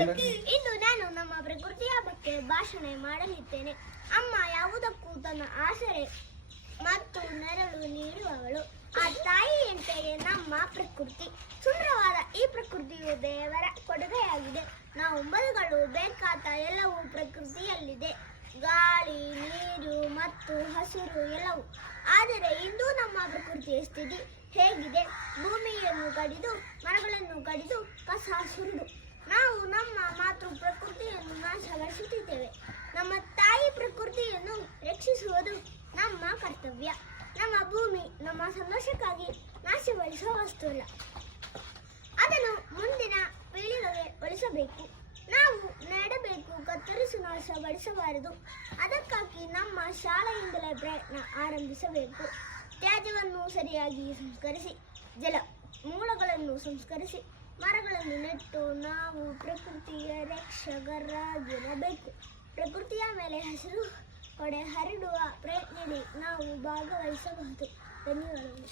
ಇಂದು ನಾನು ನಮ್ಮ ಪ್ರಕೃತಿಯ ಬಗ್ಗೆ ಭಾಷಣ ಮಾಡಲಿದ್ದೇನೆ. ಅಮ್ಮ ಯಾವುದಕ್ಕೂ ತನ್ನ ಆಸರೆ ಮತ್ತು ನೆರಳು ನೀಡುವವಳು. ಆ ತಾಯಿಯಂತೆಯೇ ನಮ್ಮ ಪ್ರಕೃತಿ. ಸುಂದರವಾದ ಈ ಪ್ರಕೃತಿಯು ದೇವರ ಕೊಡುಗೆಯಾಗಿದೆ. ನಾವು ಬದುಕಲು ಬೇಕಾದ ಎಲ್ಲವೂ ಪ್ರಕೃತಿಯಲ್ಲಿದೆ. ಗಾಳಿ, ನೀರು ಮತ್ತು ಹಸಿರು ಎಲ್ಲವೂ. ಆದರೆ ಇಂದು ನಮ್ಮ ಪ್ರಕೃತಿಯ ಸ್ಥಿತಿ ಹೇಗಿದೆ? ಭೂಮಿಯನ್ನು ಕಡಿದು, ಮರಗಳನ್ನು ಕಡಿದು, ಕಸ ಸುರಿದು ನಾವು ನಮ್ಮ ಮಾತೃ ಪ್ರಕೃತಿಯನ್ನು ನಾಶಗೊಳಿಸುತ್ತಿದ್ದೇವೆ. ನಮ್ಮ ತಾಯಿ ಪ್ರಕೃತಿಯನ್ನು ರಕ್ಷಿಸುವುದು ನಮ್ಮ ಕರ್ತವ್ಯ. ನಮ್ಮ ಭೂಮಿ ನಮ್ಮ ಸಂತೋಷಕ್ಕಾಗಿ ನಾಶಗೊಳಿಸುವ ವಸ್ತುವಲ್ಲ. ಅದನ್ನು ಮುಂದಿನ ಪೀಳಿಗೆಗೆ ಉಳಿಸಬೇಕು. ನಾವು ನೆಡಬೇಕು, ಕತ್ತರಿಸಿ ನಾಶಗೊಳಿಸಬಾರದು. ಅದಕ್ಕಾಗಿ ನಮ್ಮ ಶಾಲೆಯಿಂದಲೇ ಪ್ರಯತ್ನ ಆರಂಭಿಸಬೇಕು. ತ್ಯಾಜ್ಯವನ್ನು ಸರಿಯಾಗಿ ಸಂಸ್ಕರಿಸಿ, ಜಲ ಮೂಲಗಳನ್ನು ಸಂಸ್ಕರಿಸಿ, ಮರಗಳನ್ನು ನೆಟ್ಟು ನಾವು ಪ್ರಕೃತಿಯ ರಕ್ಷಕರಾಗಿರಬೇಕು. ಪ್ರಕೃತಿಯ ಮೇಲೆ ಹಸಿರು ಹೊಡೆ ಹರಡುವ ಪ್ರಯತ್ನದಲ್ಲಿ ನಾವು ಭಾಗವಹಿಸಬಹುದು. ಧನ್ಯವಾದಗಳು.